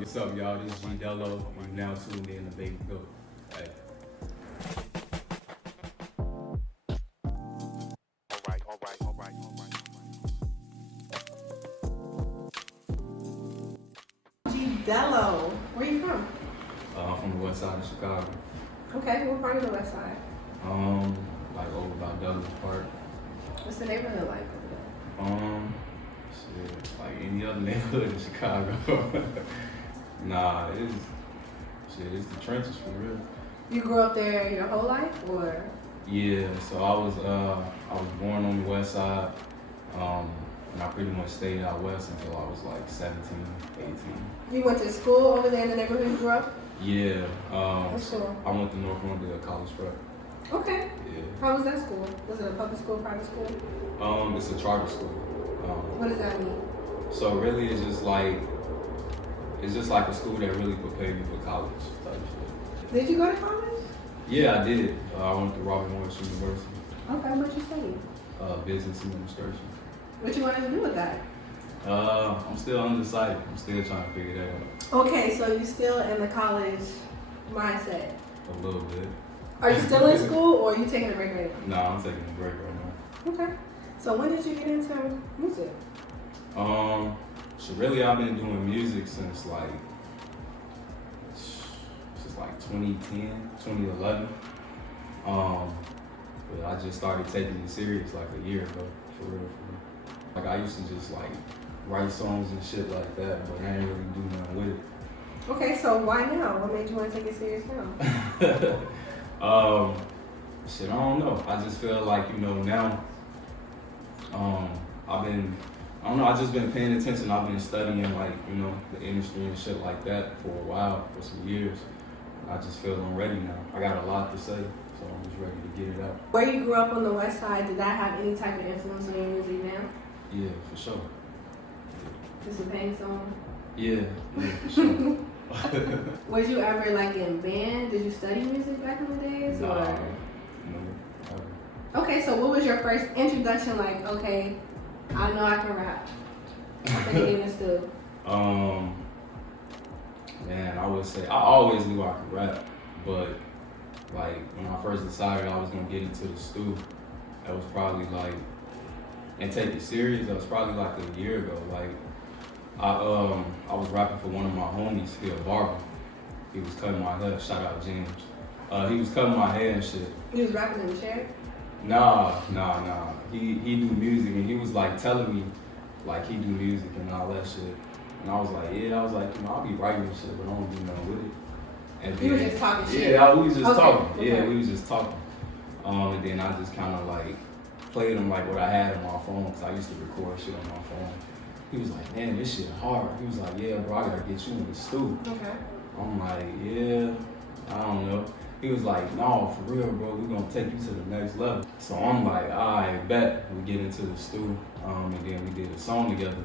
What's up, y'all? This is G Dello. I'm now tuned in to Baby Goat. Hey. G Dello, where you from? I'm from the west side of Chicago. Okay, what part of the west side? Like over by Douglas Park. What's the neighborhood like over there? Shit, like any other neighborhood in Chicago. Nah, it's the trenches for real. You grew up there your whole life, or? Yeah, so I was born on the west side, and I pretty much stayed out west until I was like 17, 18. You went to school over there in the neighborhood you grew up? Yeah, What school? I went to North Rondale College Prep. Okay. Yeah. How was that school? Was it a public school, private school? It's a charter school. What does that mean? So really, it's just like a school that really prepared you for college type shit. Did you go to college? Yeah, I did. I went to Robert Morris University. Okay, what you study? Business administration. What you wanted to do with that? I'm still undecided. I'm still trying to figure that out. Okay, so you still in the college mindset. A little bit. Are you still in school, or are you taking a break right now? Nah, I'm taking a break right now. Okay. So when did you get into music? So really, I've been doing music since like 2010, 2011. But I just started taking it serious like a year ago, for real. Like I used to just like write songs and shit like that, but I didn't really do nothing with it. Okay, so why now? What made you want to take it serious now? Shit, I don't know. I just feel like, now, I've just been paying attention. I've been studying like, the industry and shit like that for a while, for some years. I just feel I'm ready now. I got a lot to say, so I'm just ready to get it out. Where you grew up on the west side, did that have any type of influence on your music now? Yeah, for sure. Just a pain song? Yeah, for sure. Was you ever like in band? Did you study music back in the days? Nah, or? no. Okay, so what was your first introduction like, okay, I know I can rap. I'm gonna get this too. Man, I would say, I always knew I could rap, but like when I first decided I was gonna get into the stew, that was probably like, and take it serious, that was probably like a year ago. Like, I was rapping for one of my homies, he a barber. He was cutting my hair, shout out James. He was cutting my hair and shit. You was rapping in the chair? Nah. He do music, and he was like telling me like he do music and all that shit. And I was like, I'll be writing and shit, but I don't do nothing with it. And then, You were just talking shit? Yeah, we was just talking. Okay. Yeah, we was just talking. And then I just kind of like played him like what I had on my phone, because I used to record shit on my phone. He was like, man, this shit hard. He was like, yeah, bro, I gotta get you in the stew. Okay. I'm like, yeah, I don't know. He was like, no, for real, bro, we're gonna take you to the next level. So I'm like, I bet. We get into the stew, and then we did a song together.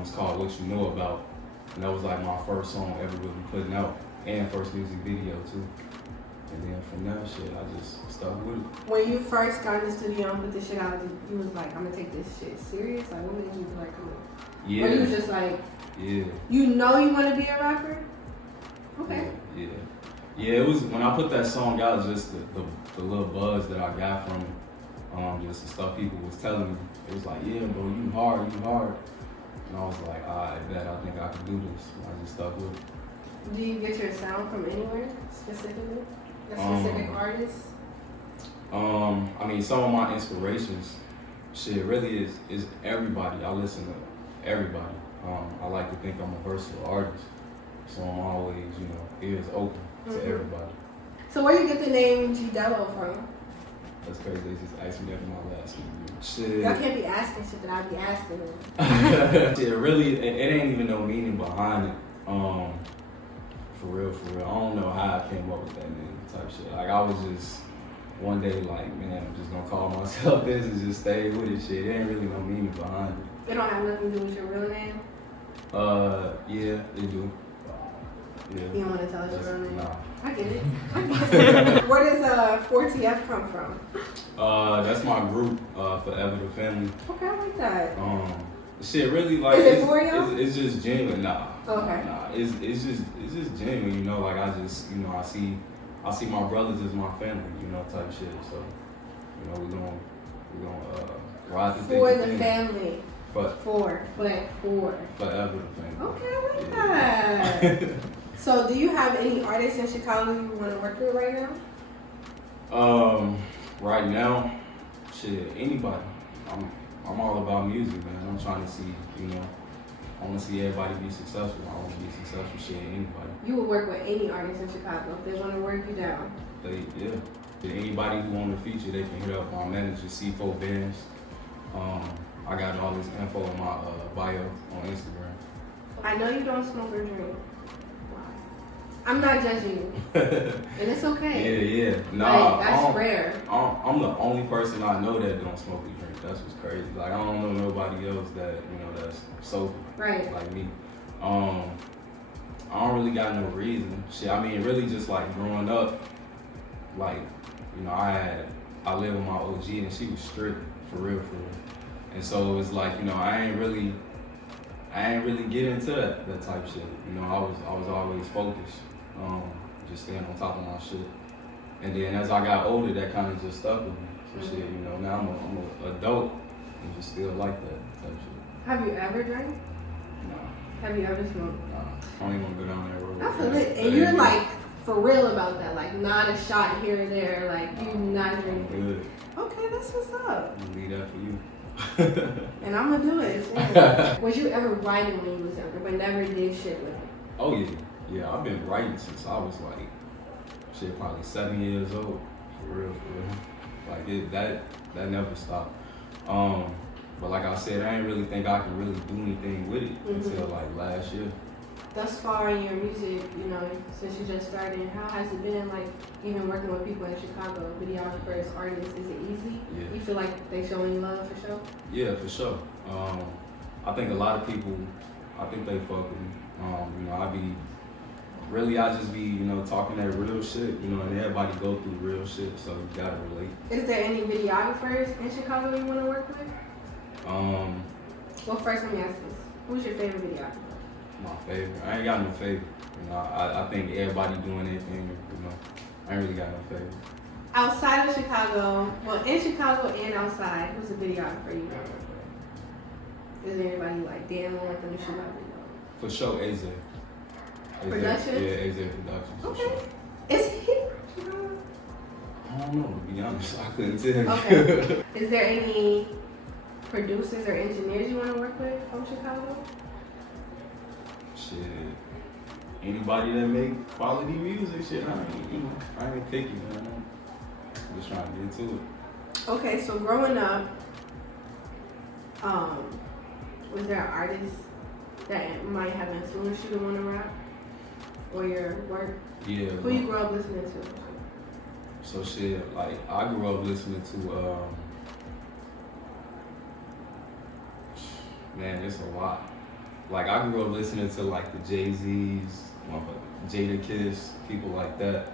It's called What You Know About. And that was like my first song ever really putting out, and first music video too. And then from that shit, I just stuck with it. When you first got in the studio and put this shit out, you was like, I'm gonna take this shit serious? Like, what made you be like, come on? Yeah. Or you was just like, yeah. You know you want to be a rapper? Okay. Yeah, it was, when I put that song out, just the little buzz that I got from it, just the stuff people was telling me. It was like, yeah, bro, you hard. And I was like, I bet, I think I can do this. And I just stuck with it. Do you get your sound from anywhere specifically? A specific artist? I mean, some of my inspirations, shit, really is everybody. I listen to everybody. I like to think I'm a versatile artist, so I'm always, ears open to everybody. So where you get the name G Dello from? That's crazy. They just asked me that in my last interview. Shit. Y'all can't be asking shit that I be asking them. Shit, really, it ain't even no meaning behind it. For real. I don't know how I came up with that name type shit. Like, I was just one day like, man, I'm just gonna call myself this and just stay with it. Shit, there ain't really no meaning behind it. It don't have nothing to do with your real name? Yeah, they do. Yeah. You don't want to tell us your real name? Nah. I get it. Where does 4TF come from? That's my group, Forever the Family. Okay, I like that. Shit, really, like, is it for y'all? It's just genuine. Nah, Okay. Nah, it's just genuine, you know. Like I just, you know, I see my brothers as my family, you know, type shit. So, you know, we're gonna ride the For thick the and thin. family. For. Forever the family. Okay, I like that. So, do you have any artists in Chicago you want to work with right now? Right now, shit, anybody. I'm all about music, man. I'm trying to see, you know, I want to see everybody be successful. I want to be successful, shit, anybody. You would work with any artist in Chicago if they want to work you down. Yeah. Anybody who want to feature, they can hit up my manager, C4 Bands. I got all this info in my bio on Instagram. I know you don't smoke or drink. I'm not judging you, and it's okay. Yeah. Nah, like, that's rare. I'm the only person I know that don't smoke or drink. That's what's crazy. Like I don't know nobody else that, you know, that's sober. Right. Like me. I don't really got no reason. Shit, I mean, really just like growing up, like, you know, I lived with my OG and she was strict for real. And so it was like, you know, I ain't really get into that type shit. You know, I was always focused, just staying on top of my shit. And then as I got older, that kind of just stuck with me. So shit, you know, now I'm an adult and just still like that type shit. Have you ever drank? No. Have you ever smoked? Nah, I don't even want to go down that road. I feel it. And you're like for real about that, like not a shot here or there, like you not drinking. Good. Okay, that's what's up. I'm gonna leave that for you. And I'm gonna do it. Yeah. Was you ever writing when you was younger, but never did shit with it? Oh yeah. I've been writing since I was like, shit, probably 7 years old. For real. Like that never stopped. But like I said, I didn't really think I could really do anything with it until like last year. Thus far in your music, you know, since you just started, how has it been like even working with people in Chicago, videographers, artists? Is it easy? Yeah. You feel like they showing you love for sure? Yeah, for sure. I think a lot of people, I think they fuck with me. You know, I just be, you know, talking that real shit, you know, and everybody go through real shit, so you gotta relate. Is there any videographers in Chicago you want to work with? Well, first let me ask this. Who's your favorite videographer? My favorite? I ain't got no favorite. You know, I think everybody doing anything, you know. I ain't really got no favorite. Outside of Chicago, well, in Chicago and outside, who's a videographer you know? Is there anybody like, damn, I want them to shoot my video? For sure, AZ. Productions? Yeah, AZ Productions, for Okay. sure. Is he? I don't know, to be honest. I couldn't tell you. Okay. Is there any producers or engineers you want to work with from Chicago? Shit. Anybody that make quality music, shit, I ain't picky, man. I'm just trying to get to it. Okay, so growing up, was there an artist that might have influenced you to want to rap? Or your work? Yeah. Who you grew up listening to? So shit, like I grew up listening to man, it's a lot. Like I grew up listening to like the Jay-Z's, Jadakiss, people like that.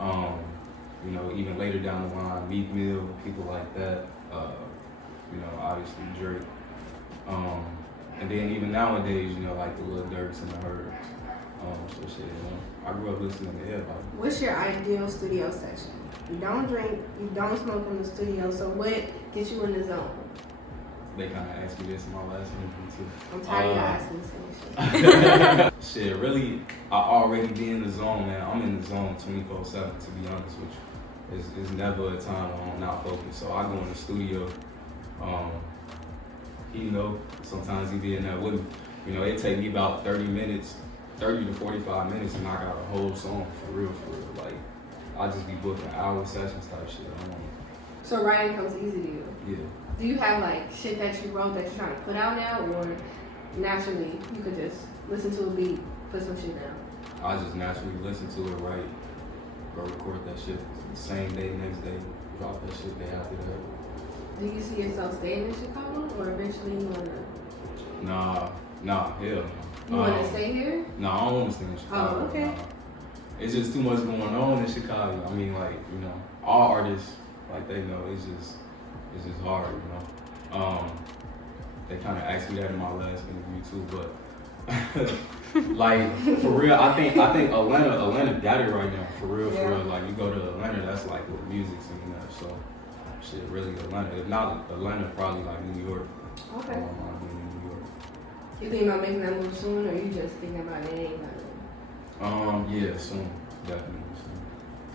You know, even later down the line, Meek Mill, people like that. You know, obviously Drake. And then even nowadays, you know, like the Lil Durks and the Herbs. So shit, you know, I grew up listening to everybody. What's your ideal studio session? You don't drink, you don't smoke in the studio, so what gets you in the zone? They kind of asked me this in my last interview too. I'm tired of asking the same shit. Shit, really, I already be in the zone, man. I'm in the zone 24/7, to be honest with you. It's never a time when I'm not focused. So I go in the studio, you know, sometimes he be in there with me. You know, it take me about 30 to 45 minutes to knock out a whole song, for real. Like, I just be booking hour sessions type shit. So writing comes easy to you? Yeah. Do you have like shit that you wrote that you're trying to put out now, or naturally you could just listen to a beat, put some shit down? I just naturally listen to it, write, go record that shit the same day, next day, drop that shit day after that. Do you see yourself staying in Chicago, or eventually you wanna? Nah, hell. You wanna stay here? No, I don't want to stay in Chicago. Oh, okay. Nah. It's just too much going on in Chicago. I mean, like, you know, all artists, like, they know it's just hard, you know. They kind of asked me that in my last interview too, but Like for real, I think Atlanta got it right now. For real, Yeah. for real. Like you go to Atlanta, that's like with music scene there. So shit, really Atlanta. If not Atlanta, probably like New York. Okay. I'll be in New York. You think about making that move soon, or you just thinking about it ain't nothing? Yeah, soon, definitely soon.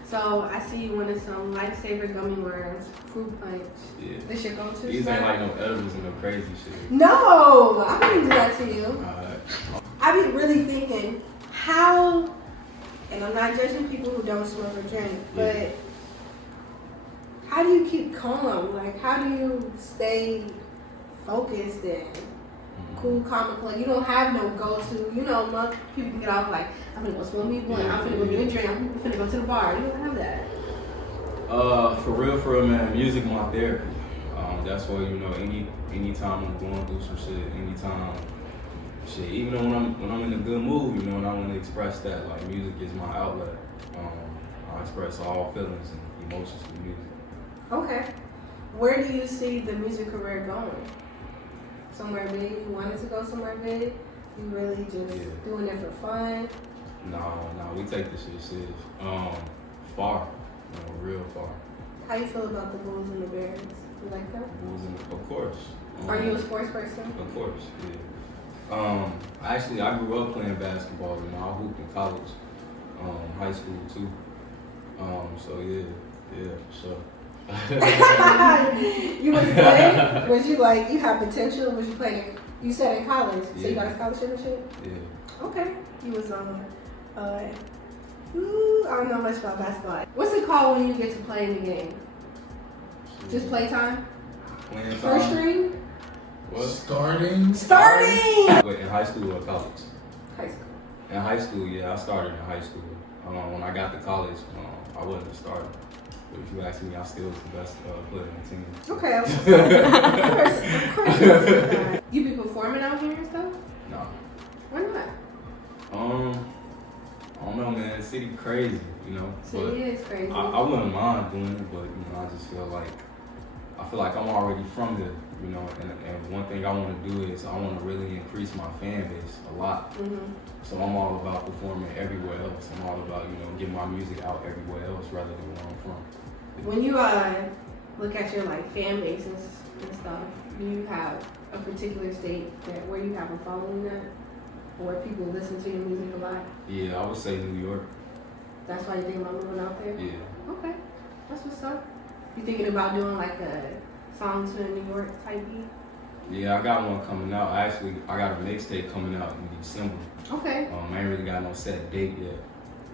So I see you wanted some Lifesaver gummy worms, fruit punch. Yeah. This your go-to These snack? ain't like no edibles and no crazy shit. No, I wouldn't do that to you. Alright. I be really thinking how, and I'm not judging people who don't smoke or drink, but how do you keep calm? Like, how do you stay focused and cool, calm, and collected? You don't have no go-to. You know, people can get off like, I'm gonna go smoke me blunt, I'm gonna go get a drink, I'm gonna go to the bar. You don't have that. For real, man. Music my therapy. That's why anytime I'm going through some shit, anytime. Shit, even though when I'm in a good mood, and I want to express that, like music is my outlet. I express all feelings and emotions through music. Okay. Where do you see the music career going? Somewhere big? You wanted to go somewhere big? You really just doing it for fun? No, we take this shit serious. Far, real far. How you feel about the Bulls and the Bears? You like that? Of course. Are you a sports person? Of course, yeah. Actually, I grew up playing basketball. I hooped in college, high school too. So yeah, sure. You was playing? Was you like, you have potential? Was you playing? You said in college, so you got a scholarship and shit? Yeah. Okay. You was I don't know much about basketball. What's it called when you get to play in the game? Just playtime? Playing time. First string? What? Starting! Wait, in high school or college? High school. In high school, yeah, I started in high school. When I got to college, I wasn't a starter. But if you ask me, I still was the best player on the team. Okay. Of course. You be performing out here and stuff? No. Why not? I don't know, man. The city crazy, City is crazy. I wouldn't mind doing it, but I just feel like I'm already from there, and one thing I want to do is I want to really increase my fan base a lot. Mm-hmm. So I'm all about performing everywhere else. I'm all about, getting my music out everywhere else rather than where I'm from. When you look at your fan base and stuff, do you have a particular state where you have a following that? Or where people listen to your music a lot? Yeah, I would say New York. That's why you think about moving out there? Yeah. Okay. That's what's up. You thinking about doing like a song to a New York type beat? Yeah, I got one coming out. I got a mixtape coming out in December. Okay. I ain't really got no set date yet.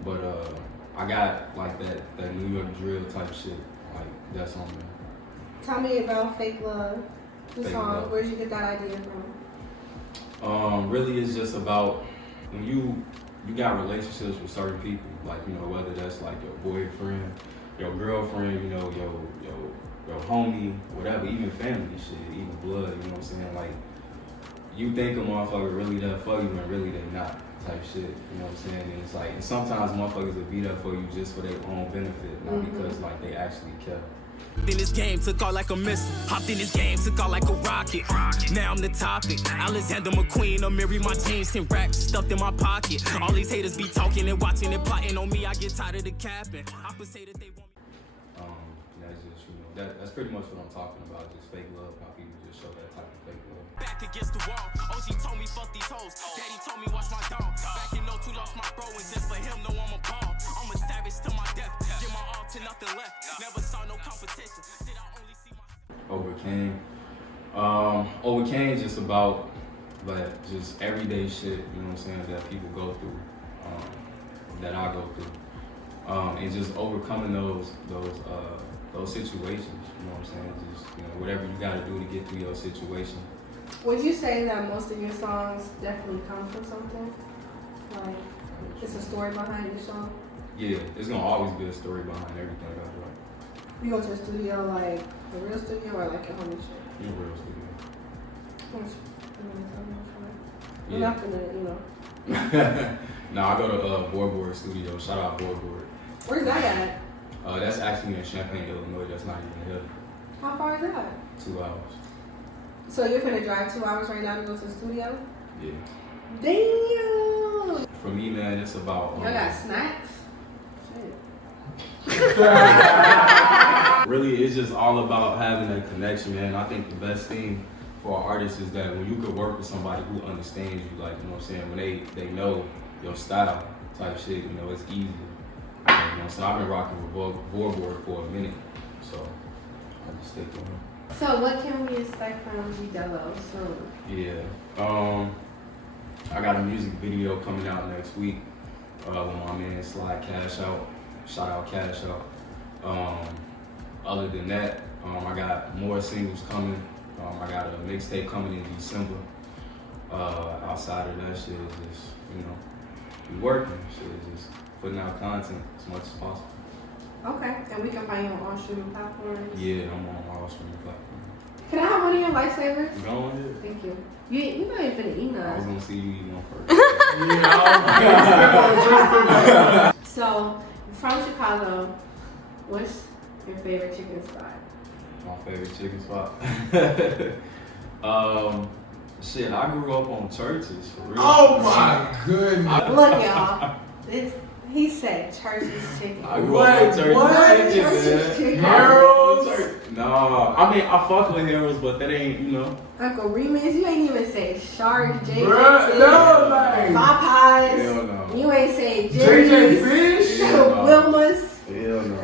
But I got like that New York drill type shit. Like that's on there. Tell me about Fake Love, the Fake song. Love. Where'd you get that idea from? Really it's just about when you got relationships with certain people, like, whether that's like your boyfriend, your girlfriend, your homie, whatever, even family shit, even blood, you know what I'm saying? Like, you think a motherfucker really there for you and really they not type shit, you know what I'm saying? And it's like, and sometimes motherfuckers will be there for you just for their own benefit, not because like they actually care. Then this game took off like a missile. Hopped in this game, took off like a rocket. Now I'm the topic. Alexander McQueen, or Mary my jeans, 10 racks stuffed in my pocket. All these haters be talking and watching and plotting on me. I get tired of the capping. I could say that they want me. That's just, that's pretty much what I'm talking about. Just fake love, how people just show that type of fake love. Back against the wall. OG told me fuck these hoes. Daddy told me watch my dog. Back in 02 lost my bro, and just for him, know I'm a ball. I'm a savage to my death. Give my all to nothing left. Never saw no competition. Did I only see my Overcame. Overcame just about like just everyday shit, you know what I'm saying, that people go through, that I go through. And just overcoming those situations, you know what I'm saying? Just, whatever you gotta do to get through your situation. Would you say that most of your songs definitely come from something? Like, it's a story behind your song? Yeah, there's gonna always be a story behind everything I do. You go to a studio, like a real studio, or like a homie shit? In a real studio. We're not gonna, No, I go to Board Studio. Shout out Board. Where's that at? That's actually in Champaign, Illinois. That's not even here. How far is that? 2 hours. So you're gonna drive 2 hours right now to go to the studio? Yeah. Damn. For me, man, it's about. Y'all got snacks? Really, it's just all about having a connection, man. I think the best thing for an artist is that when you could work with somebody who understands you, like, you know what I'm saying, when they know your style type shit, you know, it's easy. You know, so I've been rocking with Board for a minute, so I just stick with him. So what can we expect from G Dello soon? Yeah, I got a music video coming out next week with my man Slide Cash Out. Shout out Cash Out. Other than that, I got more singles coming. I got a mixtape coming in December. Outside of that shit, is just, you know, we working. Shit is just putting out content as much as possible. Okay, and we can find you on all streaming platforms? Yeah, I'm on all streaming platforms. Can I have one of your lifesavers? Go on ahead. Thank you. You not even finna eat I was none. gonna see you eat one first. So, from Chicago, what's your favorite chicken spot? My favorite chicken spot. Shit, I grew up on Churches, for real. Oh my goodness. Look, y'all. He said Church's chicken. I grew up on Churches chicken, Church's man. chicken. Harold's? No, I mean, I fuck with Harold's, but that ain't, you know. Uncle Remus, you ain't even say Shark, JJ Bruh, Fish, no, man. Popeyes. Hell no. You ain't say JJ Jimmy's, Fish? Hell no. Wilma's. Hell no.